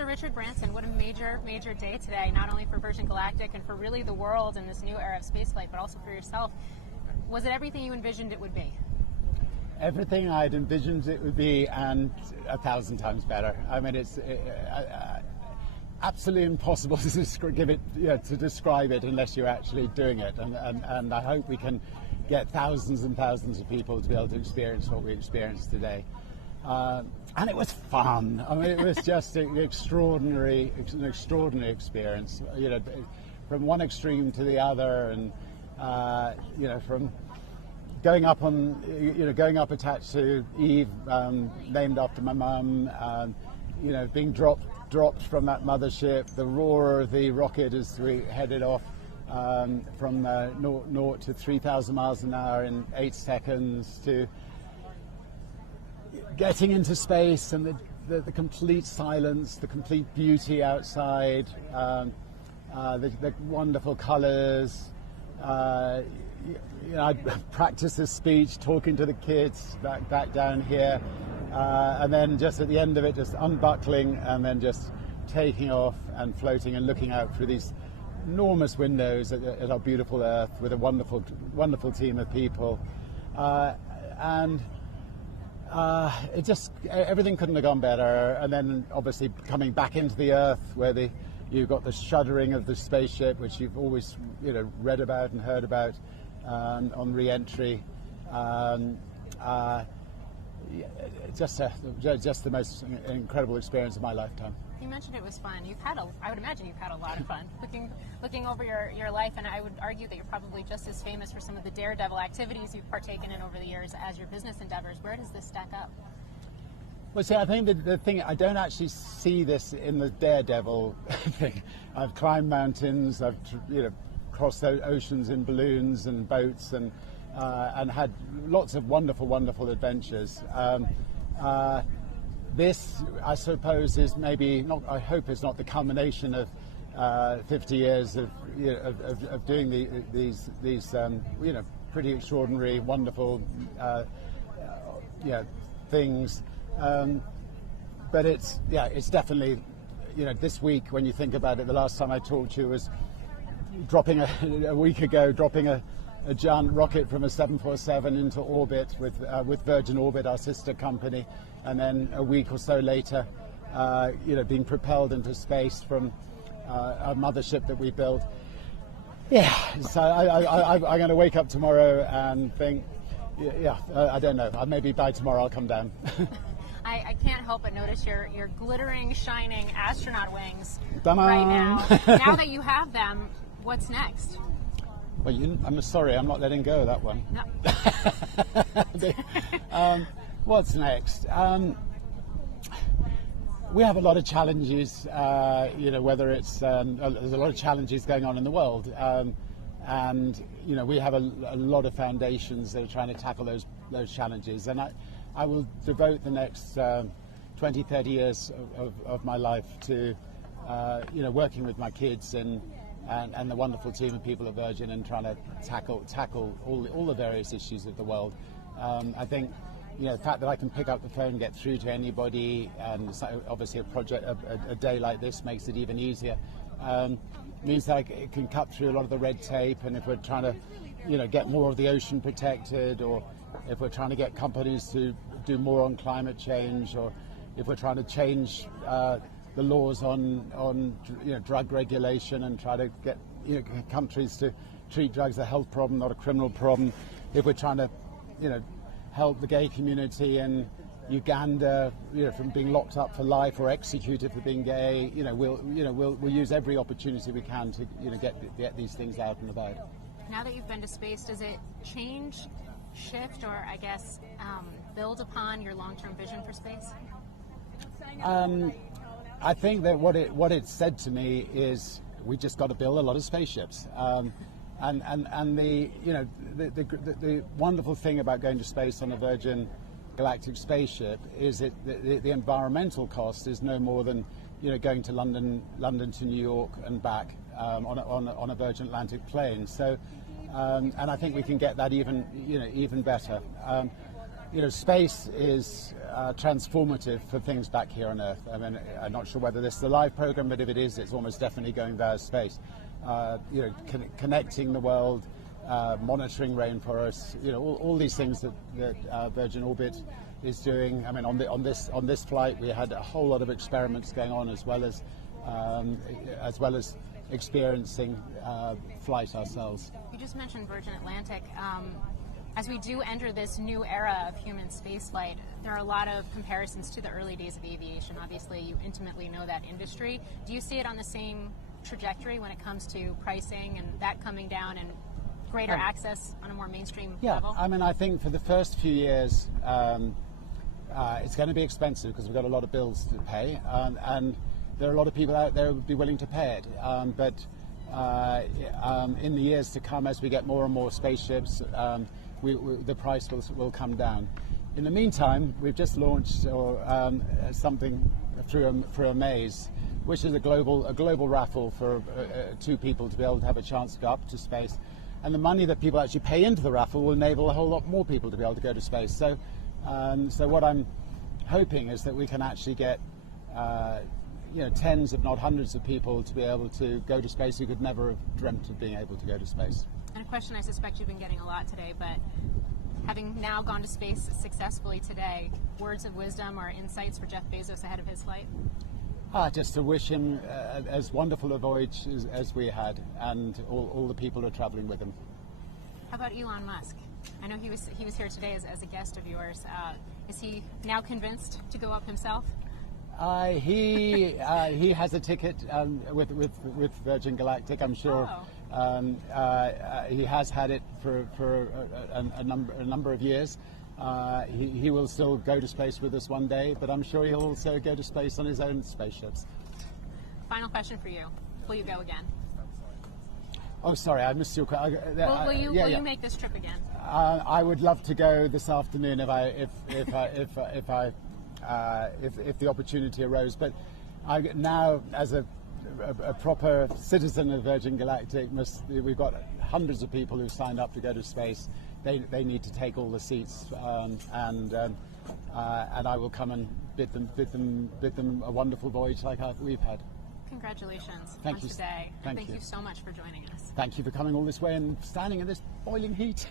So Richard Branson, what a major, major day today, not only for Virgin Galactic and for really the world in this new era of spaceflight, but also for yourself. Was it everything you envisioned it would be? Everything I'd envisioned it would be, and 1,000 times better. I mean, it's absolutely impossible to describe it unless you're actually doing it. And I hope we can get thousands and thousands of people to be able to experience what we experienced today. And it was fun. I mean, it was just an extraordinary experience. From one extreme to the other, and from going up attached to Eve, named after my mum, being dropped from that mothership, the roar of the rocket as we headed off from 0 to 3,000 miles an hour in 8 seconds, to getting into space and the complete silence, the complete beauty outside, the wonderful colors. I practiced this speech talking to the kids back down here, and then just at the end of it, just unbuckling and then just taking off and floating and looking out through these enormous windows at our beautiful Earth with a wonderful team of people, and everything couldn't have gone better. And then obviously coming back into the Earth, where you've got the shuddering of the spaceship, which you've always read about and heard about on re-entry. Just the most incredible experience of my lifetime. You mentioned it was fun. I would imagine you've had a lot of fun. Looking over your life, and I would argue that you're probably just as famous for some of the daredevil activities you've partaken in over the years as your business endeavors. Where does this stack up? Well, see, I think the thing, I don't actually see this in the daredevil thing. I've climbed mountains, I've crossed oceans in balloons and boats, and had lots of wonderful adventures. This, I suppose, is maybe not. I hope it's not the culmination of 50 years of doing these pretty extraordinary, wonderful things. But it's definitely, this week, when you think about it, the last time I talked to you was dropping a week ago, dropping a giant rocket from a 747 into orbit with Virgin Orbit, our sister company, and then a week or so later, being propelled into space from a mothership that we built. Yeah, so I'm going to wake up tomorrow and think, I don't know, maybe by tomorrow I'll come down. I can't help but notice your glittering, shining astronaut wings Ta-da! Right now. Now that you have them, what's next? Well, I'm sorry, I'm not letting go of that one. No. What's next? We have a lot of challenges, whether it's, there's a lot of challenges going on in the world. And we have a lot of foundations that are trying to tackle those challenges. And I will devote the next 20, 30 years of my life to, working with my kids and the wonderful team of people at Virgin, and trying to tackle all the various issues of the world. I think, the fact that I can pick up the phone, get through to anybody, and so obviously a day like this makes it even easier. Means that it can cut through a lot of the red tape, and if we're trying to, get more of the ocean protected, or if we're trying to get companies to do more on climate change, or if we're trying to change the laws on drug regulation and try to get countries to treat drugs as a health problem, not a criminal problem, if we're trying to help the gay community in Uganda, from being locked up for life or executed for being gay, we'll use every opportunity we can to get these things out and about. Now that you've been to space, does it change, shift, or I guess build upon your long-term vision for space? I think that what it said to me is we just got to build a lot of spaceships. And the wonderful thing about going to space on a Virgin Galactic spaceship is that the environmental cost is no more than going to London to New York and back on a Virgin Atlantic plane. So and I think we can get that even better. space is transformative for things back here on Earth. I mean, I'm not sure whether this is a live program, but if it is, it's almost definitely going via space. Connecting the world, monitoring rainforests, all these things that Virgin Orbit is doing. I mean, on this flight, we had a whole lot of experiments going on, as well as experiencing flight ourselves. You just mentioned Virgin Atlantic. As we do enter this new era of human spaceflight, there are a lot of comparisons to the early days of aviation. Obviously, you intimately know that industry. Do you see it on the same trajectory when it comes to pricing and that coming down and greater access on a more mainstream level? I mean, I think for the first few years, it's going to be expensive because we've got a lot of bills to pay, and there are a lot of people out there who would be willing to pay it. But in the years to come, as we get more and more spaceships, the price will come down. In the meantime, we've just launched something through a maze, which is a global raffle for 2 people to be able to have a chance to go up to space. And the money that people actually pay into the raffle will enable a whole lot more people to be able to go to space. So what I'm hoping is that we can actually get tens, if not hundreds, of people to be able to go to space who could never have dreamt of being able to go to space. And a question I suspect you've been getting a lot today, but having now gone to space successfully today, words of wisdom or insights for Jeff Bezos ahead of his flight? Just to wish him as wonderful a voyage as we had, and all the people who are traveling with him. How about Elon Musk? I know he was here today as a guest of yours. Is he now convinced to go up himself? He has a ticket with Virgin Galactic, I'm sure. He has had it for a number of years. He will still go to space with us one day, but I'm sure he'll also go to space on his own spaceships. Final question for you. Will you go again? Oh, sorry, I missed your question. Will you make this trip again? I would love to go this afternoon if the opportunity arose. But now, as a proper citizen of Virgin Galactic, we've got hundreds of people who signed up to go to space. They need to take all the seats, and I will come and bid them a wonderful voyage like we've had. Congratulations Thank you. Today. Thank you so much for joining us. Thank you for coming all this way and standing in this boiling heat.